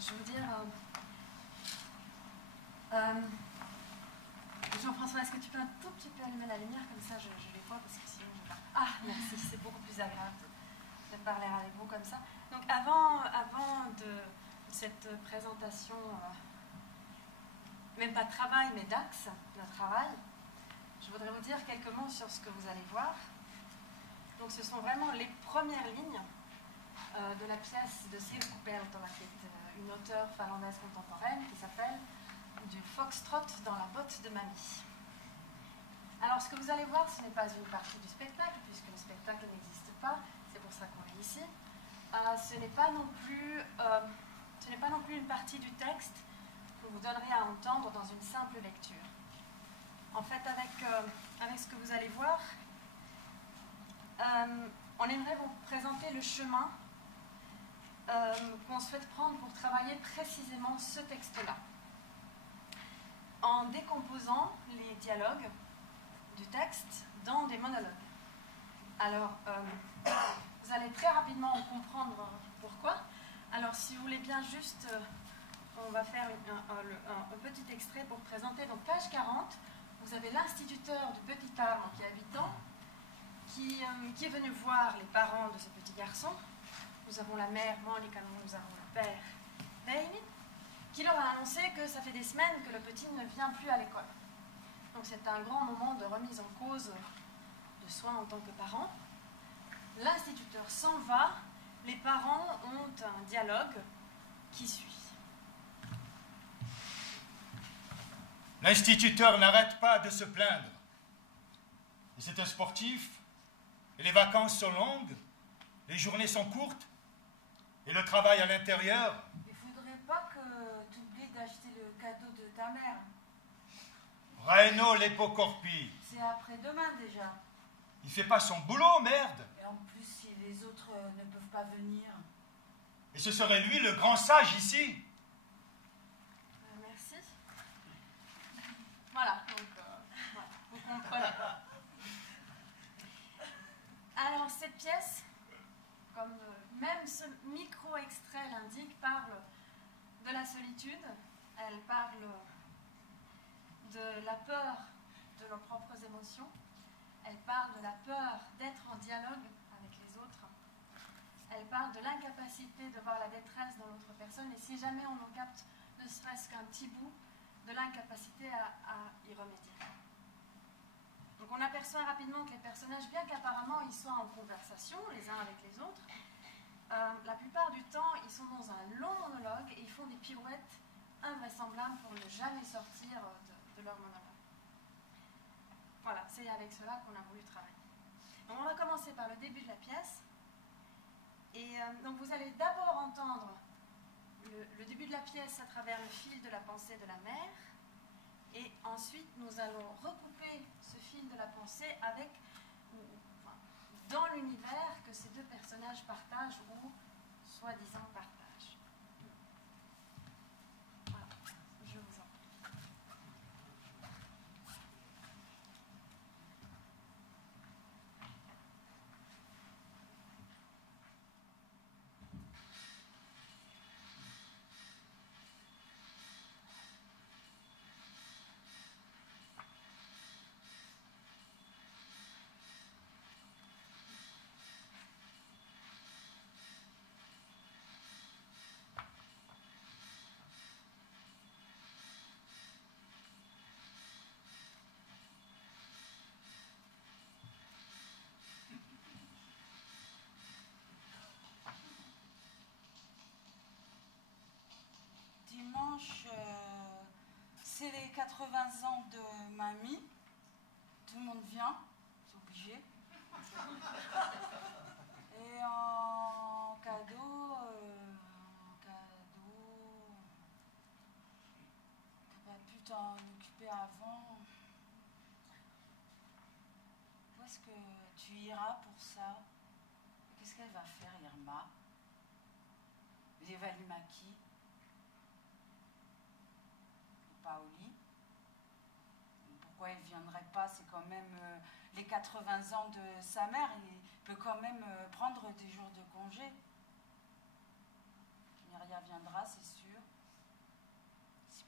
je veux dire... Jean-François, est-ce que tu peux un tout petit peu allumer la lumière, comme ça je les vois, parce que sinon je vais pas... Ah, merci, c'est beaucoup plus agréable de parler avec vous comme ça. Donc avant de cette présentation, même pas de travail, mais d'axe de travail, je voudrais vous dire quelques mots sur ce que vous allez voir. Donc ce sont vraiment les premières lignes de la pièce de Silke Peltola, qui est une auteure finlandaise contemporaine, qui s'appelle « Du foxtrot dans la botte de mamie ». Alors ce que vous allez voir, ce n'est pas une partie du spectacle, puisque le spectacle n'existe pas, c'est pour ça qu'on est ici. Ce n'est pas non plus une partie du texte que vous donnerez à entendre dans une simple lecture. En fait, avec ce que vous allez voir, on aimerait vous présenter le chemin qu'on souhaite prendre pour travailler précisément ce texte-là, en décomposant les dialogues du texte dans des monologues. Alors, vous allez très rapidement comprendre pourquoi. Alors, si vous voulez bien juste, on va faire un petit extrait pour présenter. Donc, page 40, vous avez l'instituteur du petit arbre qui est habitant, qui est venu voir les parents de ce petit garçon. Nous avons la mère, Monika, nous avons le père, Reini, qui leur a annoncé que ça fait des semaines que le petit ne vient plus à l'école. Donc c'est un grand moment de remise en cause de soi en tant que parent. L'instituteur s'en va, les parents ont un dialogue qui suit. L'instituteur n'arrête pas de se plaindre. Et c'est un sportif, et les vacances sont longues, les journées sont courtes, et le travail à l'intérieur. Il faudrait pas que tu oublies d'acheter le cadeau de ta mère. Raino Lepocorpi. C'est après-demain déjà. Il fait pas son boulot, merde. Et en plus, si les autres ne peuvent pas venir. Et ce serait lui le grand sage ici. Merci. Voilà, donc voilà, vous comprenez. Alors cette pièce, comme même ce micro-extrait l'indique, parle de la solitude, elle parle de la peur de nos propres émotions, elle parle de la peur d'être en dialogue avec les autres, elle parle de l'incapacité de voir la détresse dans l'autre personne, et si jamais on en capte ne serait-ce qu'un petit bout, de l'incapacité à y remédier. Donc on aperçoit rapidement que les personnages, bien qu'apparemment ils soient en conversation les uns avec les autres, la plupart du temps ils sont dans un long monologue et ils font des pirouettes invraisemblables pour ne jamais sortir de leur monologue. Voilà, c'est avec cela qu'on a voulu travailler. Donc on va commencer par le début de la pièce. Et donc vous allez d'abord entendre le début de la pièce à travers le fil de la pensée de la mère. Et ensuite, nous allons recouper ce fil de la pensée avec, dans l'univers que ces deux personnages partagent ou soi-disant partagent. Voilà, je vous en prie. Dimanche, c'est les 80 ans de mamie. Tout le monde vient, c'est obligé. Et en cadeau, t'as pas pu t'en occuper avant. Où est-ce que tu iras pour ça? Qu'est-ce qu'elle va faire, Irma? L'évaluaki? Paoli. Pourquoi il ne viendrait pas? C'est quand même les 80 ans de sa mère. Il peut quand même prendre des jours de congé. Myria viendra, c'est sûr.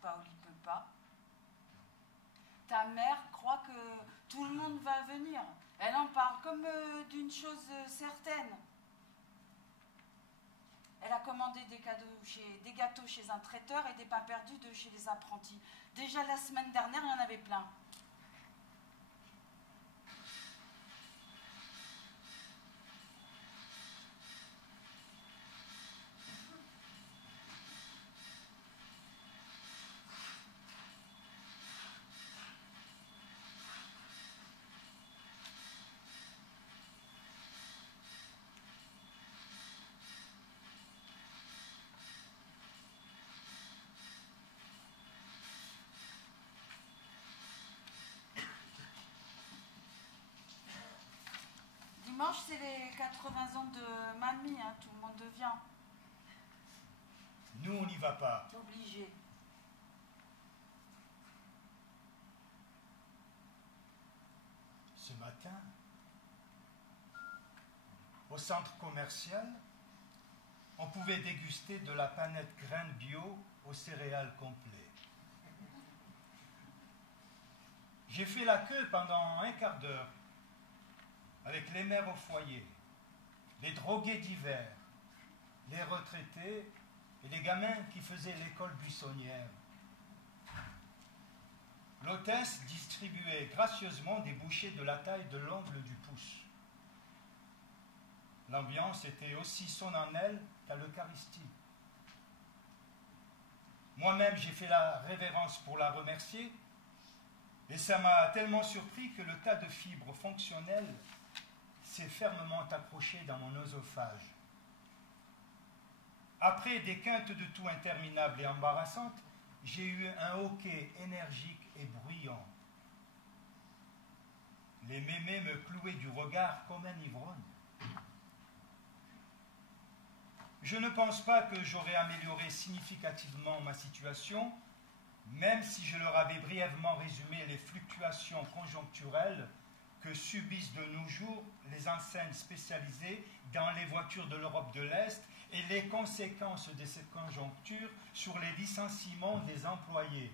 Paoli ne peut pas. Ta mère croit que tout le monde va venir. Elle en parle comme d'une chose certaine. Elle a commandé des gâteaux chez un traiteur et des pains perdus chez les apprentis. Déjà la semaine dernière, il y en avait plein. Dimanche, c'est les 80 ans de mamie, hein, tout le monde vient. Nous, on n'y va pas. T'es obligé. Ce matin, au centre commercial, on pouvait déguster de la panette graines bio aux céréales complets. J'ai fait la queue pendant un quart d'heure avec les mères au foyer, les drogués d'hiver, les retraités et les gamins qui faisaient l'école buissonnière. L'hôtesse distribuait gracieusement des bouchées de la taille de l'ongle du pouce. L'ambiance était aussi solennelle qu'à l'Eucharistie. Moi-même, j'ai fait la révérence pour la remercier, et ça m'a tellement surpris que le tas de fibres fonctionnelles s'est fermement accroché dans mon œsophage. Après des quintes de toux interminables et embarrassantes, j'ai eu un hoquet énergique et bruyant. Les mémés me clouaient du regard comme un ivrogne. Je ne pense pas que j'aurais amélioré significativement ma situation, même si je leur avais brièvement résumé les fluctuations conjoncturelles que subissent de nos jours les enseignes spécialisées dans les voitures de l'Europe de l'Est et les conséquences de cette conjoncture sur les licenciements des employés.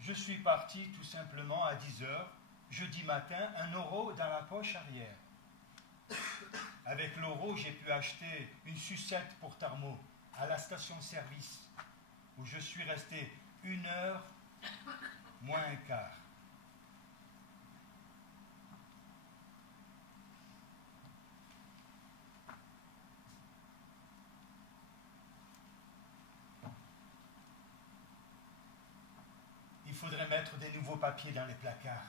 Je suis parti tout simplement à 10 h, jeudi matin, 1 € dans la poche arrière. Avec l'euro, j'ai pu acheter une sucette pour Tarmo à la station-service, où je suis resté 1 heure moins un quart. Il faudrait mettre des nouveaux papiers dans les placards.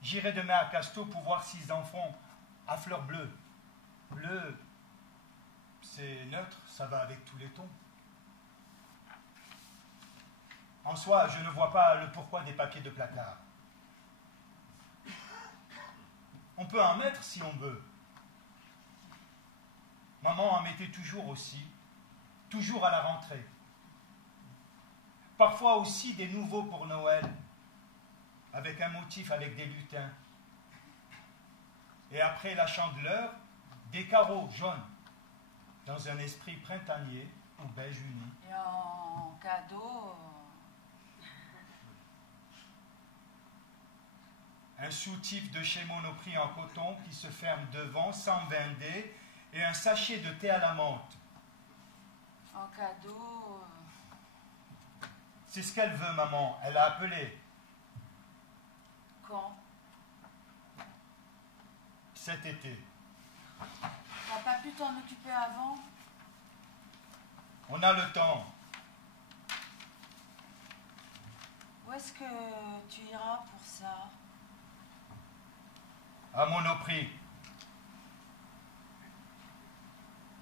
J'irai demain à Casto pour voir s'ils en font à fleurs bleues. Bleu, c'est neutre, ça va avec tous les tons. En soi, je ne vois pas le pourquoi des papiers de placard. On peut en mettre si on veut. Maman en mettait toujours aussi, toujours à la rentrée. Parfois aussi des nouveaux pour Noël, avec un motif avec des lutins. Et après la chandeleur, des carreaux jaunes, dans un esprit printanier ou beige uni. Et en cadeau... Un soutif de chez Monoprix en coton qui se ferme devant, 120 D, et un sachet de thé à la menthe. En cadeau... C'est ce qu'elle veut, maman. Elle a appelé. Quand? Cet été. T'as pas pu t'en occuper avant? On a le temps. Où est-ce que tu iras pour ça? À Monoprix.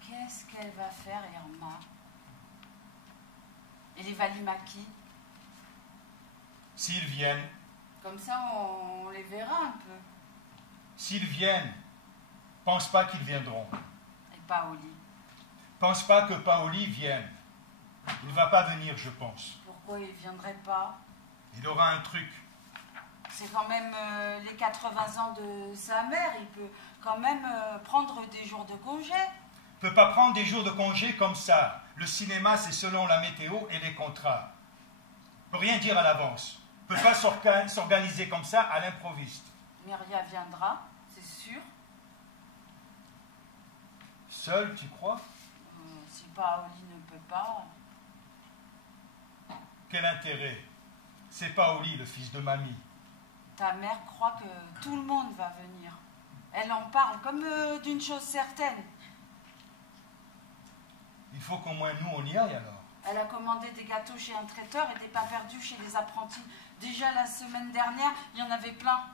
Qu'est-ce qu'elle va faire, Irma? Et les Valimaki? S'ils viennent. Comme ça, on les verra un peu. S'ils viennent, pense pas qu'ils viendront. Et Paoli? Pense pas que Paoli vienne. Il ne va pas venir, je pense. Pourquoi il ne viendrait pas? Il aura un truc. C'est quand même les 80 ans de sa mère. Il peut quand même prendre des jours de congé. ne peut pas prendre des jours de congé comme ça. Le cinéma, c'est selon la météo et les contrats. On ne peut rien dire à l'avance. On ne peut pas s'organiser comme ça à l'improviste. Myria viendra, c'est sûr. Seul, tu crois? Si Paoli ne peut pas... Quel intérêt? C'est Paoli, le fils de mamie. Ta mère croit que tout le monde va venir. Elle en parle comme d'une chose certaine. Il faut qu'au moins nous, on y aille alors. Elle a commandé des gâteaux chez un traiteur et des pains perdus chez des apprentis. Déjà la semaine dernière, il y en avait plein.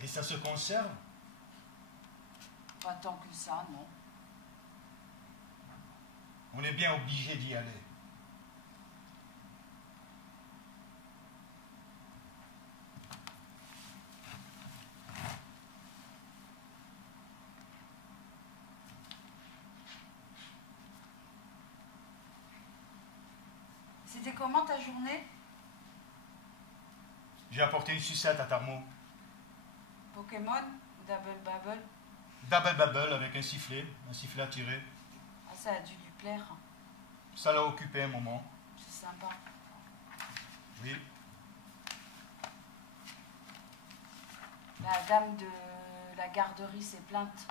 Et ça se conserve? Pas tant que ça, non. On est bien obligé d'y aller. C'était comment ta journée? J'ai apporté une sucette à Tarmo. Pokémon ou Double Bubble? Double Bubble avec un sifflet à tirer. Ah, ça a dû lui plaire. Ça l'a occupé un moment. C'est sympa. Oui. La dame de la garderie s'est plainte.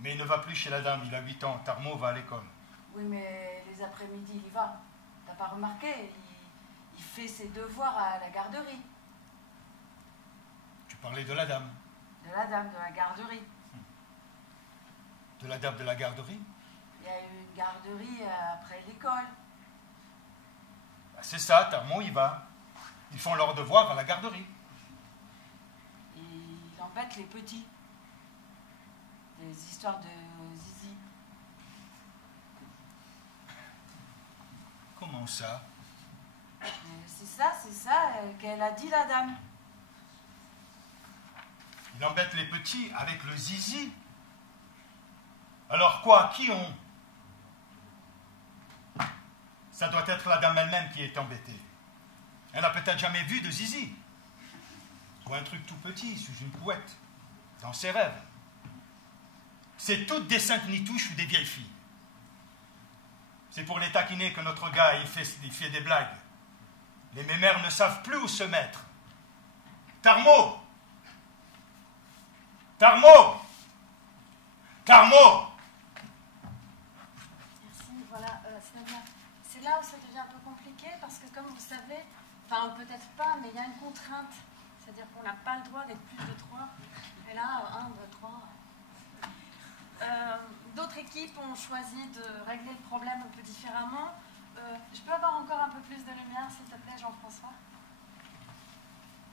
Mais il ne va plus chez la dame, il a 8 ans. Tarmo va à l'école. Oui, mais les après-midi, il y va. T'as pas remarqué? Il fait ses devoirs à la garderie. Tu parlais de la dame. De la dame de la garderie. De la dame de la garderie? Il y a eu une garderie après l'école. Bah, c'est ça, Tarmo y va. Ils font leurs devoirs à la garderie. Et il embête les petits. Des histoires de zizi. Comment ça? C'est ça qu'elle a dit la dame. Il embête les petits avec le zizi. Alors quoi? Qui ont? Ça doit être la dame elle-même qui est embêtée. Elle n'a peut-être jamais vu de zizi. Ou un truc tout petit, sous une couette, dans ses rêves. C'est toutes des saintes nitouches ou des vieilles filles. C'est pour les taquiner que notre gars, il fait des blagues. Les mémères ne savent plus où se mettre. Tarmo! Tarmo! Tarmo! Merci, voilà, c'est là où ça devient un peu compliqué parce que comme vous savez, enfin peut-être pas, mais il y a une contrainte. C'est-à-dire qu'on n'a pas le droit d'être plus de 3. Et là, 1, 2, 3. D'autres équipes ont choisi de régler le problème un peu différemment. Je peux avoir encore un peu plus de lumière, s'il te plaît, Jean-François?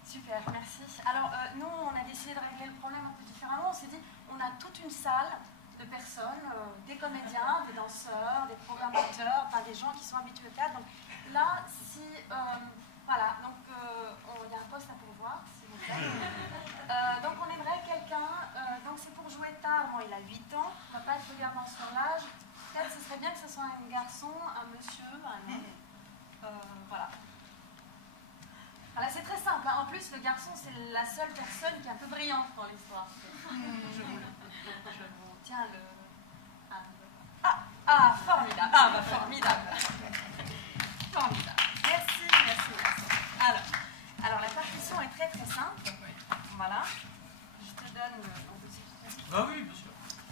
Super, merci. Alors, nous, on a décidé de régler le problème un peu différemment. On s'est dit, on a toute une salle de personnes, des comédiens, des danseurs, des programmateurs, enfin des gens qui sont habitués au théâtre. Donc là, si... voilà, donc il y a un poste à pourvoir, s'il vous plaît. Donc on aimerait quelqu'un, donc c'est pour jouer tard, bon, il a 8 ans, on ne va pas être regardant sur l'âge. Peut-être ce serait bien que ce soit un garçon, un monsieur, un homme. Voilà. Voilà, c'est très simple. Hein. En plus, le garçon, c'est la seule personne qui est un peu brillante dans l'histoire. Je vous tiens le... Ah, formidable. Ah, bah, formidable. Formidable. Merci, merci, merci. Alors la partition est très très simple. Voilà. Je te donne... Ah oui, bien sûr.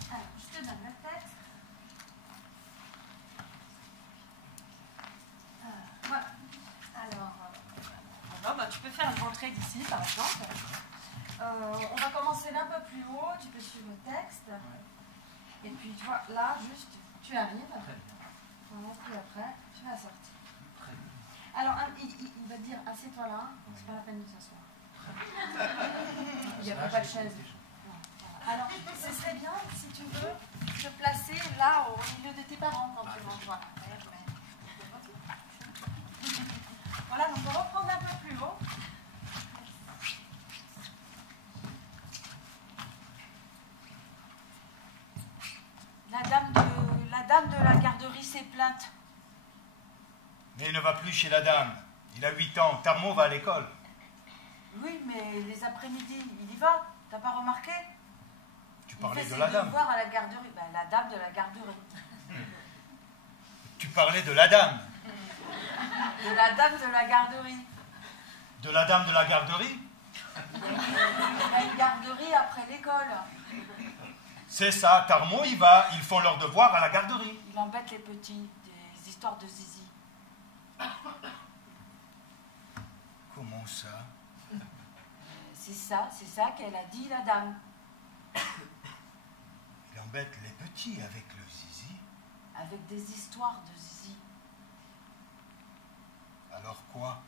Alors, je te donne le texte. Voilà. Alors, bah, tu peux faire une entrée d'ici, par exemple. On va commencer d'un peu plus haut. Tu peux suivre le texte. Et puis, tu vois, là, juste, tu arrives. Voilà, puis après, tu vas sortir. Alors, il va te dire, assieds-toi là, c'est pas la peine de s'asseoir. Il n'y a pas de chaise. Alors, ce serait bien, si tu veux, te placer là, au milieu de tes parents quand tu rentres. Voilà. Voilà, donc on va reprendre un peu plus haut. La dame de la garderie s'est plainte. Mais il ne va plus chez la dame. Il a 8 ans. Tarmo va à l'école. Oui, mais les après-midi, il y va. T'as pas remarqué? Tu parlais Il de fait la ses dame. devoirs à la garderie. Ben, la dame de la garderie. Tu parlais de la dame. De la dame de la garderie. De la dame de la garderie? Il y a une garderie après l'école. C'est ça, Tarmo, ils font leurs devoirs à la garderie. Il embête les petits, des histoires de zizi. Comment ça? C'est ça qu'elle a dit, la dame. Il embête les petits avec le zizi. Avec des histoires de zizi. Alors quoi?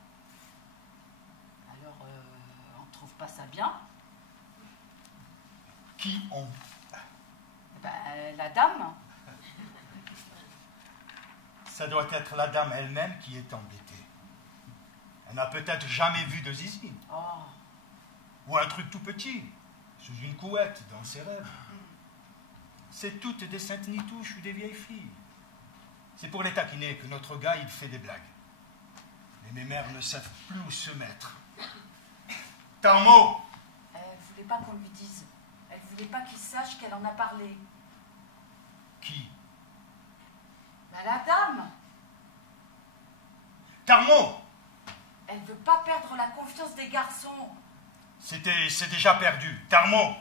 Alors, on trouve pas ça bien? Qui ont? Ben, la dame. Ça doit être la dame elle-même qui est embêtée. Elle n'a peut-être jamais vu de zizi. Oh, Ou un truc tout petit, sous une couette, dans ses rêves. C'est toutes des saintes nitouches ou des vieilles filles. C'est pour les taquiner que notre gars, il fait des blagues. Mais mes mères ne savent plus où se mettre. Tarmo! elle voulait pas qu'on lui dise. Elle voulait pas qu'il sache qu'elle en a parlé. Qui? Ben, la dame. Tarmo! Elle veut pas perdre la confiance des garçons. C'est déjà perdu. Tarmo!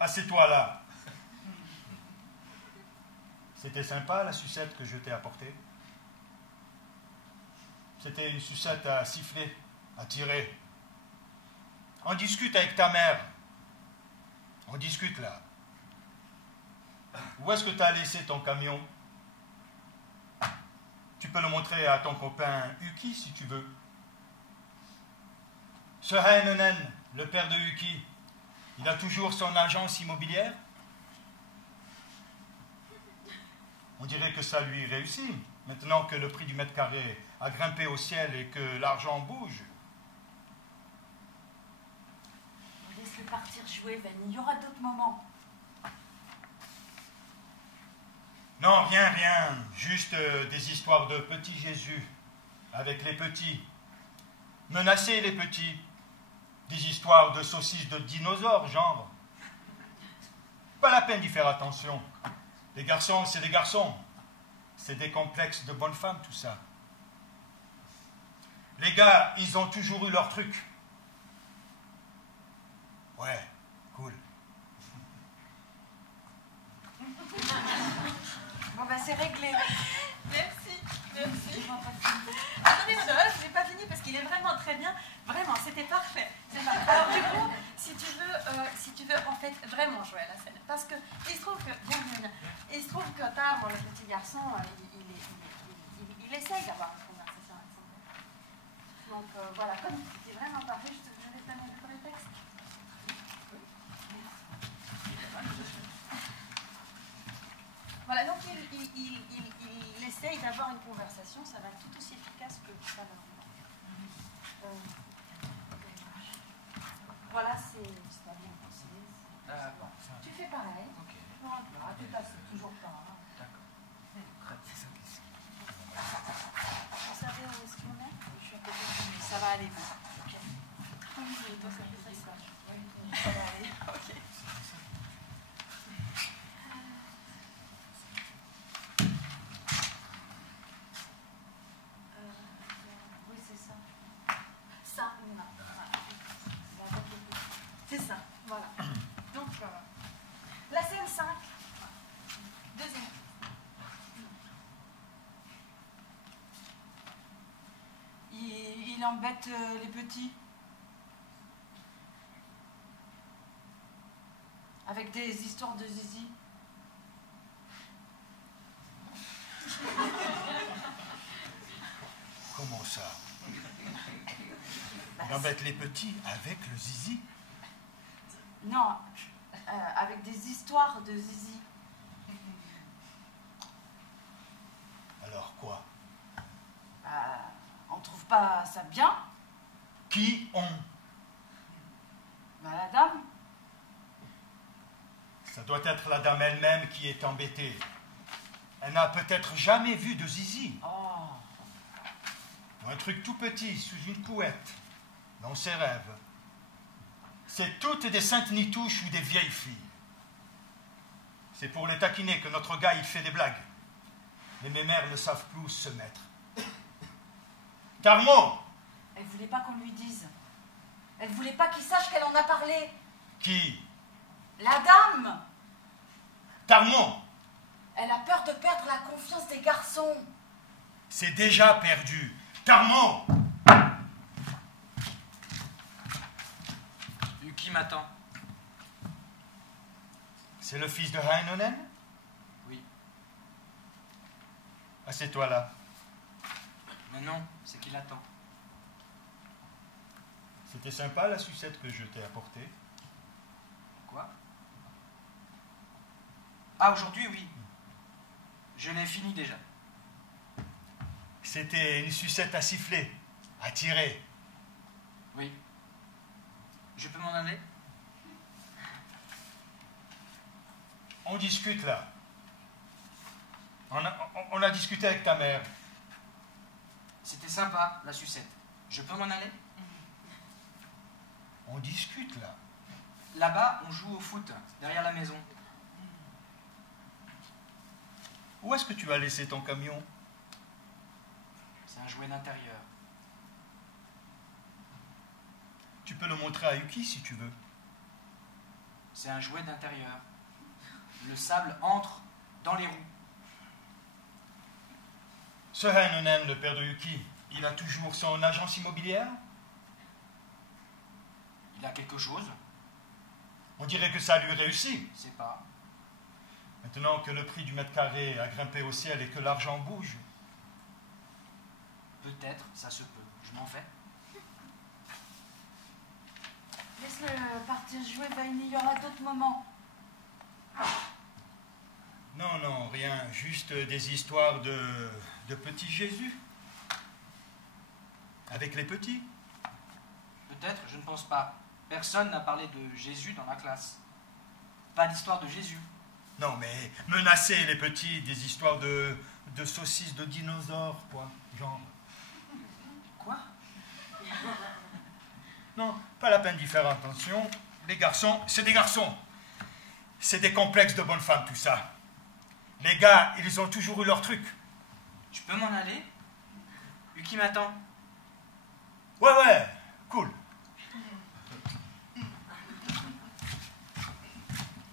Assieds-toi là. C'était sympa la sucette que je t'ai apportée. C'était une sucette à siffler, à tirer. On discute avec ta mère. On discute là. Où est-ce que tu as laissé ton camion? Tu peux le montrer à ton copain Uki si tu veux. Ce Heinonen, le père de Uki, il a toujours son agence immobilière? On dirait que ça lui réussit, maintenant que le prix du mètre carré a grimpé au ciel et que l'argent bouge. Laisse-le partir jouer, Venny. Il y aura d'autres moments. Non, rien. Juste des histoires de petit Jésus, avec les petits. Menacer les petits. Des histoires de saucisses de dinosaures, genre. Pas la peine d'y faire attention. Les garçons, c'est des garçons. C'est des complexes de bonnes femmes, tout ça. Les gars, ils ont toujours eu leur truc. Ouais, cool. Bon, ben, c'est réglé. Merci. On va pas finir. Attendez, Rodolphe, je n'ai pas fini parce qu'il est vraiment très bien. Vraiment, c'était parfait. C'est parfait. Alors du coup, si tu veux en fait vraiment jouer à la scène, parce que il se trouve que Tam, le petit garçon, il essaye d'avoir une conversation avec son père. Donc voilà, comme c'était vraiment parfait, je vais te donner le premier texte. Voilà, donc il essaye d'avoir une conversation, ça va être tout aussi efficace que tout à l'heure. Voilà, c'est pas bien pensé. Bon, Tu fais pareil. ok. Voilà, tu t'assieds toujours pas. D'accord. Vous savez où est-ce qu'on est? Je suis à côté. Ça va aller vite. Ok. Oui, donc ça fait ça. Ça va aller. Ok. Oui, c'est ça. Ça, non. Voilà. C'est ça, voilà. Donc, la scène 5, deuxième. Il embête les petits. Avec des histoires de zizi. Comment ça? Il embête les petits avec le zizi? Non, avec des histoires de zizi. Alors quoi? On trouve pas ça bien? Qui ont? La dame. Ça doit être la dame elle-même qui est embêtée. Elle n'a peut-être jamais vu de zizi. Oh, Un truc tout petit, sous une couette, dans ses rêves. C'est toutes des saintes nitouches ou des vieilles filles. C'est pour les taquiner que notre gars, il fait des blagues. Mais mes mères ne savent plus où se mettre. Carmo! Elle voulait pas qu'on lui dise. Elle voulait pas qu'il sache qu'elle en a parlé. Qui? La dame! Tarmon! Elle a peur de perdre la confiance des garçons. C'est déjà perdu. Tarmon! Yuki m'attend. C'est le fils de Heinonen? Oui. Assieds-toi là. Mais non, c'est qu'il attend. C'était sympa la sucette que je t'ai apportée. Quoi? Ah, aujourd'hui, oui. Je l'ai fini déjà. C'était une sucette à siffler, à tirer. Oui. Je peux m'en aller? On discute là. On a discuté avec ta mère. C'était sympa, la sucette. Je peux m'en aller? On discute là. Là-bas, on joue au foot, derrière la maison. Où est-ce que tu as laissé ton camion? C'est un jouet d'intérieur. Tu peux le montrer à Yuki si tu veux. C'est un jouet d'intérieur. Le sable entre dans les roues. Ce Heinonen, le père de Yuki, il a toujours son agence immobilière? Il a quelque chose? On dirait que ça lui réussit. C'est pas. Maintenant que le prix du mètre carré a grimpé au ciel et que l'argent bouge. Peut-être, ça se peut. Je m'en vais. Laisse-le partir jouer, Vaini, il y aura d'autres moments. Non, non, rien. Juste des histoires de petit Jésus. Avec les petits. Peut-être, je ne pense pas. Personne n'a parlé de Jésus dans la classe. Pas d'histoire de Jésus. Non, mais menacer les petits, des histoires de saucisses de dinosaures, quoi. Genre. Quoi? Non, pas la peine d'y faire attention. Les garçons, c'est des garçons. C'est des complexes de bonne femme, tout ça. Les gars, ils ont toujours eu leur truc. Je peux m'en aller? Yuki m'attend. Ouais, cool.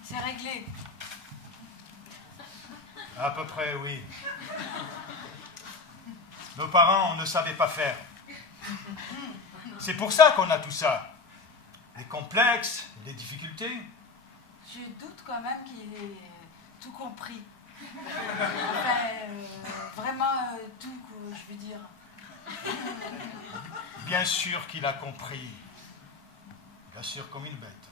C'est réglé. À peu près, oui. Nos parents ne savaient pas faire. C'est pour ça qu'on a tout ça. Les complexes, les difficultés. Je doute quand même qu'il ait tout compris. Enfin, vraiment tout, je veux dire. Bien sûr qu'il a compris. Bien sûr comme une bête.